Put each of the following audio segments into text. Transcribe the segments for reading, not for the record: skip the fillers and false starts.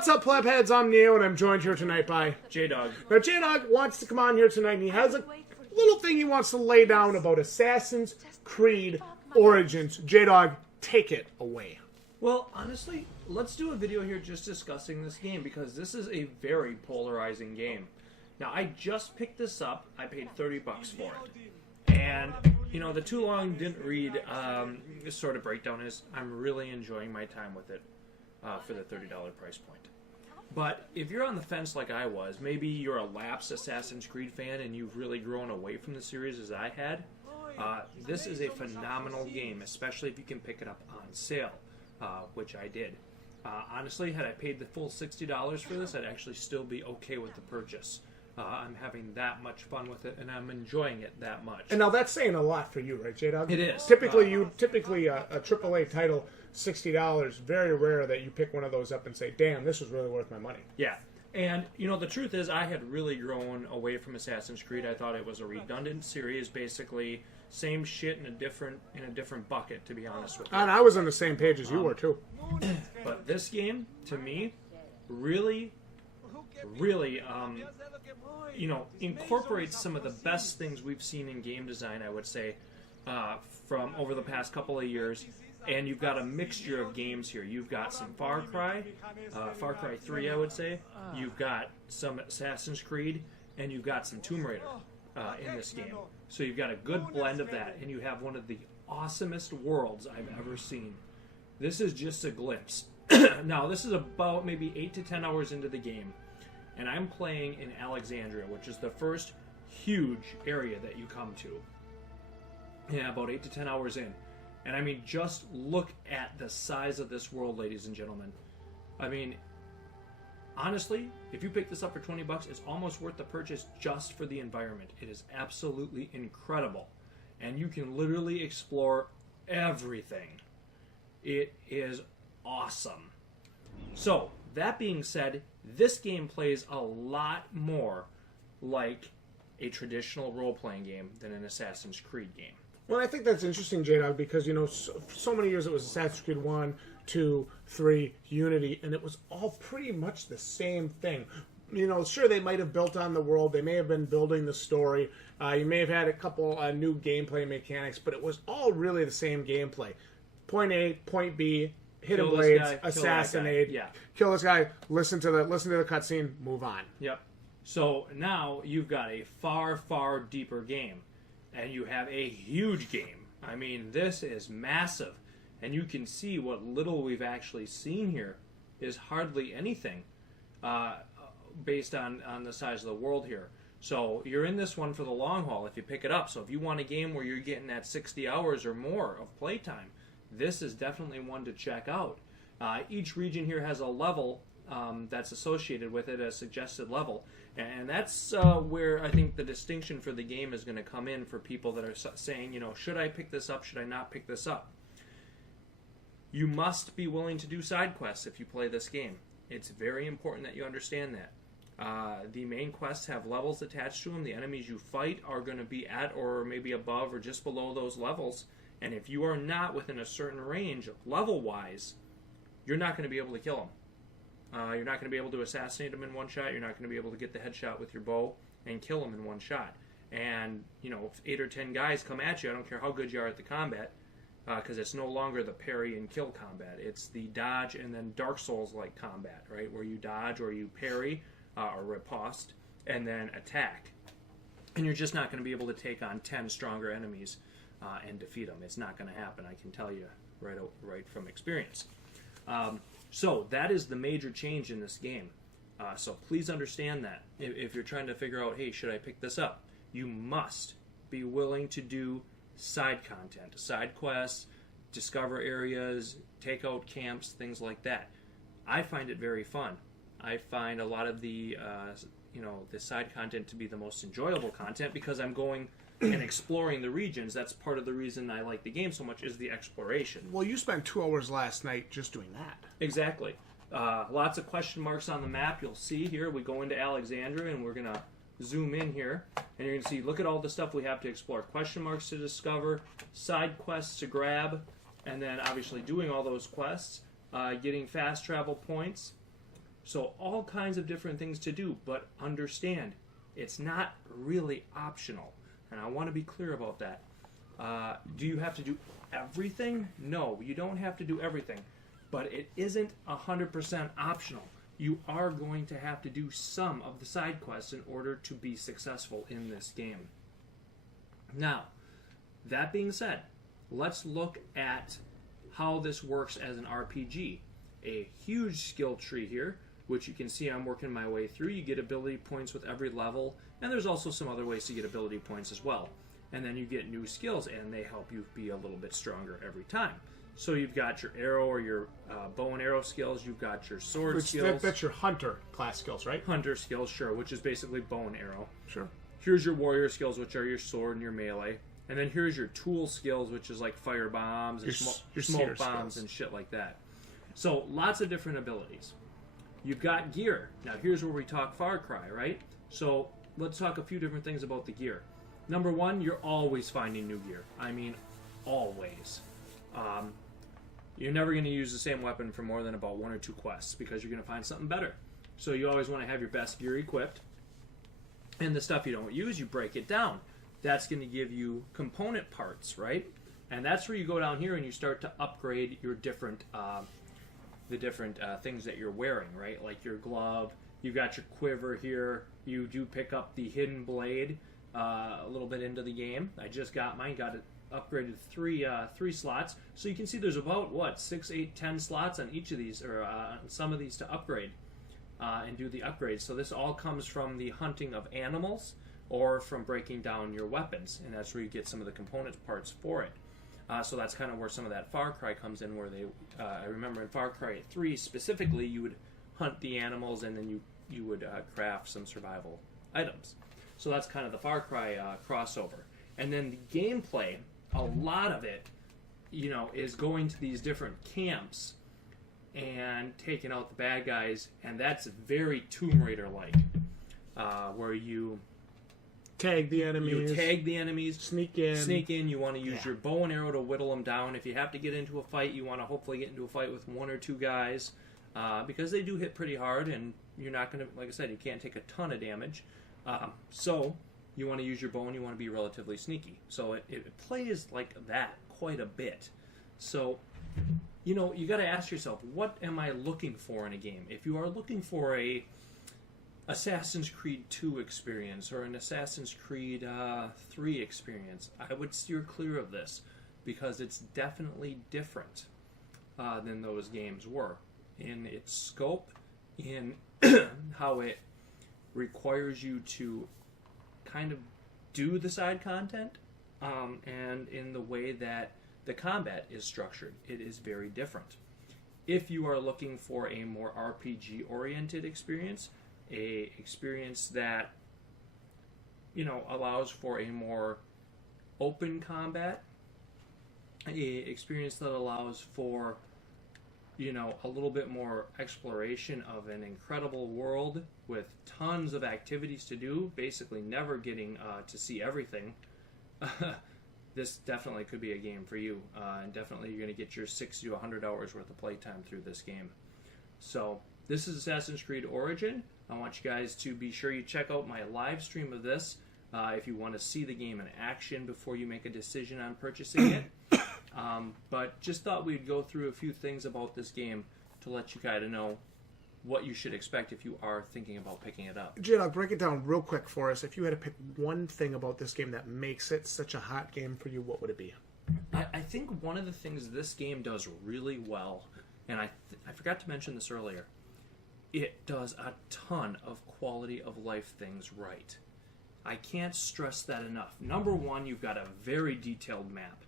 What's up, plebheads? I'm Neo, and I'm joined here tonight by Jdog. Now, Jdog wants to come on here tonight, and he has a little thing he wants to lay down about Assassin's Creed Origins. Jdog, take it away. Well, honestly, let's do a video here just discussing this game, because this is a very polarizing game. Now, I just picked this up. I paid $30 for it. And, you know, the too long didn't read sort of breakdown is I'm really enjoying my time with it for the $30 price point. But if you're on the fence like I was, maybe you're a lapsed Assassin's Creed fan and you've really grown away from the series as I had, this is a phenomenal game, especially if you can pick it up on sale, which I did. Honestly, had I paid the full $60 for this, I'd actually still be okay with the purchase. I'm having that much fun with it, and I'm enjoying it that much. And now that's saying a lot for you, right, Jdog? It is. Typically, a AAA title, $60. Very rare that you pick one of those up and say, "Damn, this was really worth my money." Yeah. And, you know, the truth is I had really grown away from Assassin's Creed. I thought it was a redundant series, basically same shit in a different bucket, to be honest with you. And I was on the same page as you were, too. But this game, to me, really, you know, incorporates some of the best things we've seen in game design, I would say, from over the past couple of years. And you've got a mixture of games here. You've got some Far Cry 3, I would say. You've got some Assassin's Creed, and you've got some Tomb Raider in this game. So you've got a good blend of that, and you have one of the awesomest worlds I've ever seen. This is just a glimpse. Now, this is about maybe 8 to 10 hours into the game, and I'm playing in Alexandria, which is the first huge area that you come to. Yeah, about 8 to 10 hours in. And I mean, just look at the size of this world, ladies and gentlemen. I mean, honestly, if you pick this up for $20, it's almost worth the purchase just for the environment. It is absolutely incredible. And you can literally explore everything. It is awesome. So, that being said, this game plays a lot more like a traditional role-playing game than an Assassin's Creed game. Well, I think that's interesting, Jdog, because, you know, so many years it was Assassin's Creed 1, 2, 3, Unity, and it was all pretty much the same thing. You know, sure, they might have built on the world, they may have been building the story, you may have had a couple new gameplay mechanics, but it was all really the same gameplay. Point A, point B, hidden blades, assassinate, kill this guy, listen to the cutscene, move on. Yep. So now you've got a far, far deeper game. And you have a huge game. I mean, this is massive. And you can see what little we've actually seen here is hardly anything based on the size of the world here. So you're in this one for the long haul if you pick it up. So if you want a game where you're getting that 60 hours or more of playtime, this is definitely one to check out. Each region here has a level that's associated with it, a suggested level. And that's where I think the distinction for the game is going to come in for people that are saying, you know, should I pick this up? Should I not pick this up? You must be willing to do side quests if you play this game. It's very important that you understand that. The main quests have levels attached to them. The enemies you fight are going to be at or maybe above or just below those levels. And if you are not within a certain range, level-wise, you're not going to be able to kill them. You're not going to be able to assassinate them in one shot. You're not going to be able to get the headshot with your bow and kill them in one shot. And, you know, if 8 or 10 guys come at you, I don't care how good you are at the combat, because it's no longer the parry and kill combat. It's the dodge and then Dark Souls-like combat, right, where you dodge or you parry or riposte and then attack. And you're just not going to be able to take on 10 stronger enemies and defeat them. It's not going to happen, I can tell you right from experience. So that is the major change in this game. So please understand that. If you're trying to figure out, hey, should I pick this up? You must be willing to do side content, side quests, discover areas, take out camps, things like that. I find it very fun. I find a lot of the side content to be the most enjoyable content because I'm going and exploring the regions. That's part of the reason I like the game so much is the exploration. Well, you spent 2 hours last night just doing that. Exactly. Lots of question marks on the map. You'll see here, we go into Alexandria, and we're going to zoom in here, and you're going to see, look at all the stuff we have to explore. Question marks to discover, side quests to grab, and then obviously doing all those quests, getting fast travel points, So all kinds of different things to do, but understand, it's not really optional. And I want to be clear about that. Do you have to do everything? No, you don't have to do everything. But it isn't 100% optional. You are going to have to do some of the side quests in order to be successful in this game. Now, that being said, let's look at how this works as an RPG. A huge skill tree here, which you can see I'm working my way through. You get ability points with every level, and there's also some other ways to get ability points as well. And then you get new skills, and they help you be a little bit stronger every time. So you've got your arrow or your bow and arrow skills. You've got your sword skills. That's your hunter class skills, right? Hunter skills, sure, which is basically bow and arrow. Sure. Here's your warrior skills, which are your sword and your melee. And then here's your tool skills, which is like fire bombs and your smoke bombs and shit like that. So lots of different abilities. You've got gear. Now here's where we talk Far Cry, right? So let's talk a few different things about the gear. Number one, you're always finding new gear. I mean, always. You're never going to use the same weapon for more than about 1 or 2 quests because you're going to find something better. So you always want to have your best gear equipped. And the stuff you don't use, you break it down. That's going to give you component parts, right? And that's where you go down here and you start to upgrade your different, the different things that you're wearing, right? Like your glove, you've got your quiver here. You do pick up the hidden blade a little bit into the game. I just got mine, got it upgraded 3 slots. So you can see there's about, what, 6, 8, 10 slots on each of these, or on some of these to upgrade and do the upgrades. So this all comes from the hunting of animals or from breaking down your weapons, and that's where you get some of the component parts for it. So that's kind of where some of that Far Cry comes in, where they, I remember in Far Cry 3 specifically, you would hunt the animals and then you would craft some survival items. So that's kind of the Far Cry crossover. And then the gameplay, a lot of it, is going to these different camps and taking out the bad guys, and that's very Tomb Raider-like, where you tag the enemies. Sneak in. You want to use your bow and arrow to whittle them down. If you have to get into a fight, you want to hopefully get into a fight with 1 or 2 guys, because they do hit pretty hard, and you're not going to, like I said, you can't take a ton of damage. So you want to use your bow and you want to be relatively sneaky. So it plays like that quite a bit. So, you got to ask yourself, what am I looking for in a game? If you are looking for a Assassin's Creed 2 experience or an Assassin's Creed 3 experience, I would steer clear of this because it's definitely different than those games were in its scope, in how it requires you to kind of do the side content, and in the way that the combat is structured. It is very different. If you are looking for a more RPG-oriented experience, a experience that, allows for a more open combat, a experience that allows for, a little bit more exploration of an incredible world with tons of activities to do, basically never getting to see everything, this definitely could be a game for you. And definitely you're going to get your 60 to 100 hours worth of playtime through this game. So this is Assassin's Creed Origin. I want you guys to be sure you check out my live stream of this if you want to see the game in action before you make a decision on purchasing it. But just thought we'd go through a few things about this game to let you kind of know what you should expect if you are thinking about picking it up. Jdog, break it down real quick for us. If you had to pick one thing about this game that makes it such a hot game for you, what would it be? I think one of the things this game does really well, and I forgot to mention this earlier, it does a ton of quality of life things right. I can't stress that enough. Number one, you've got a very detailed map.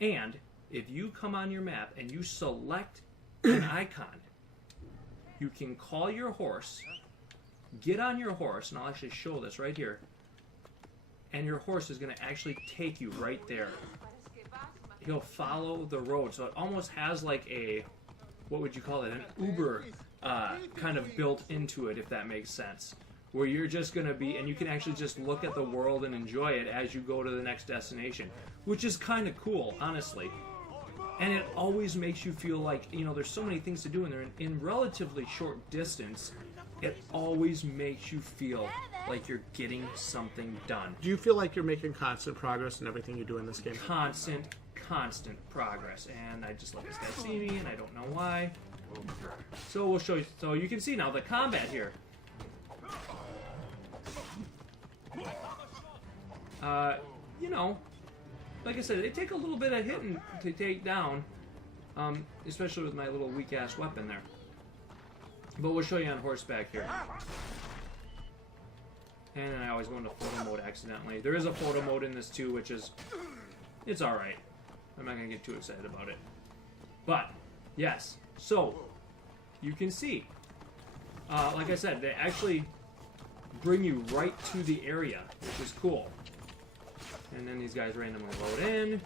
And if you come on your map and you select an icon, you can call your horse, get on your horse, and I'll actually show this right here, and your horse is going to actually take you right there. He'll follow the road, so it almost has like a, what would you call it, an Uber kind of built into it, if that makes sense. Where you're just going to be, and you can actually just look at the world and enjoy it as you go to the next destination, which is kind of cool, honestly. And it always makes you feel like, you know, there's so many things to do, and they're in relatively short distance. It always makes you feel like you're getting something done. Do you feel like you're making constant progress in everything you do in this game? Constant progress. And I just let this guy see me, and I don't know why. So we'll show you. So you can see now the combat here. You know, like I said, they take a little bit of hitting to take down, especially with my little weak-ass weapon there. But we'll show you on horseback here. And then I always go into photo mode accidentally. There is a photo mode in this too, which is... it's alright. I'm not going to get too excited about it. But, yes. So, you can see. Like I said, they actually bring you right to the area, which is cool. And then these guys randomly load in.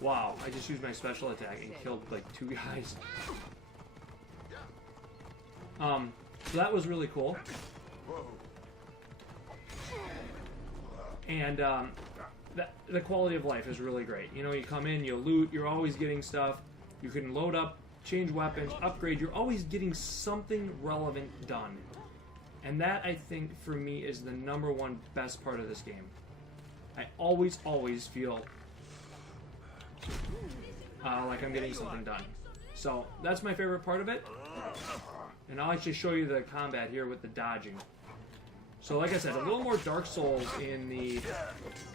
Wow, I just used my special attack and killed like 2 guys. So that was really cool. And the quality of life is really great. You know, you come in, you loot, you're always getting stuff. You can load up, change weapons, upgrade. You're always getting something relevant done. And that, I think, for me, is the #1 best part of this game. I always feel like I'm getting something done. So, that's my favorite part of it. And I'll actually show you the combat here with the dodging. So, like I said, a little more Dark Souls in the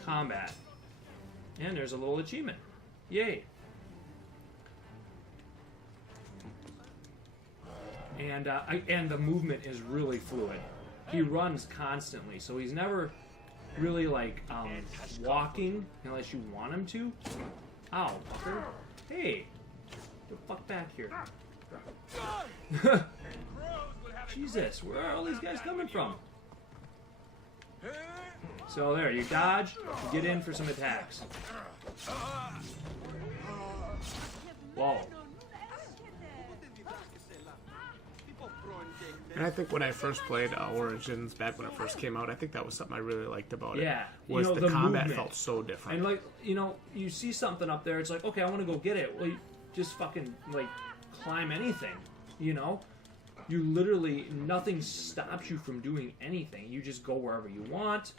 combat. And there's a little achievement. Yay. And the movement is really fluid. He runs constantly, so he's never really like walking unless you want him to. Ow, fucker! Hey, get the fuck back here! Jesus, where are all these guys coming from? So there, you dodge, you get in for some attacks. Whoa. And I think when I first played Origins back when it first came out, I think that was something I really liked about it. Yeah, was you know, the combat movement felt so different. And like, you know, you see something up there, it's like, okay, I want to go get it. Well, you just fucking like climb anything, you know? You literally, nothing stops you from doing anything. You just go wherever you want.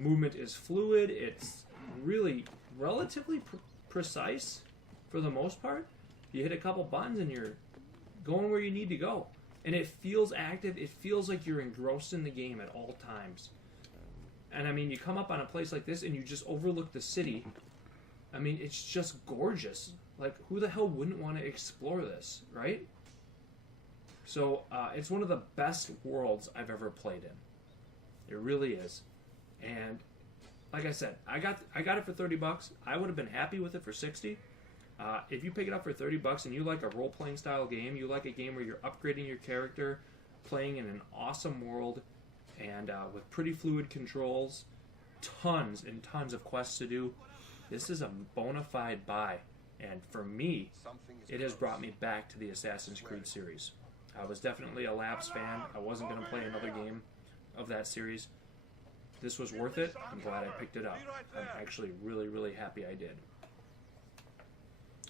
Movement is fluid. It's really relatively precise for the most part. You hit a couple buttons and you're going where you need to go. And it feels active. It feels like you're engrossed in the game at all times. And I mean, you come up on a place like this and you just overlook the city. I mean, it's just gorgeous. Like, who the hell wouldn't want to explore this, right? So, it's one of the best worlds I've ever played in. It really is. And, like I said, I got it for $30. I would have been happy with it for $60. If you pick it up for $30 and you like a role-playing style game, you like a game where you're upgrading your character, playing in an awesome world, and with pretty fluid controls, tons and tons of quests to do, this is a bona fide buy. And for me, it has brought me back to the Assassin's Creed series. I was definitely a lapsed fan. I wasn't going to play another game of that series. This was worth it. I'm glad I picked it up. I'm actually really, really happy I did.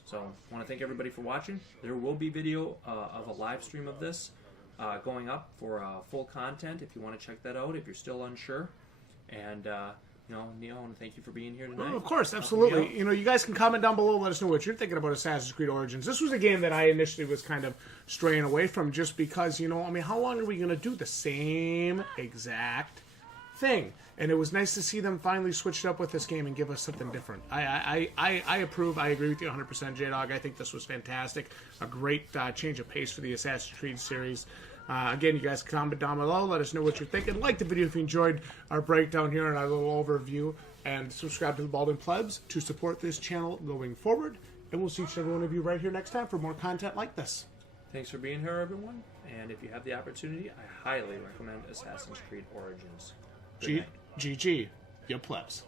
So, I want to thank everybody for watching. There will be video of a live stream of this going up for full content if you want to check that out, if you're still unsure. And, you know, Neil, I want to thank you for being here tonight. Oh, of course, absolutely. You know, you guys can comment down below, let us know what you're thinking about Assassin's Creed Origins. This was a game that I initially was kind of straying away from just because, you know, I mean, how long are we going to do the same exact thing? And it was nice to see them finally switch it up with this game and give us something different. I approve. I agree with you 100%, Jdog. I think this was fantastic. A great change of pace for the Assassin's Creed series. Again, you guys comment down below. Let us know what you're thinking. Like the video if you enjoyed our breakdown here and our little overview. And subscribe to the Balding Plebs to support this channel going forward. And we'll see each and every one of you right here next time for more content like this. Thanks for being here, everyone. And if you have the opportunity, I highly recommend Assassin's Creed Origins. Good night. GG, you plebs.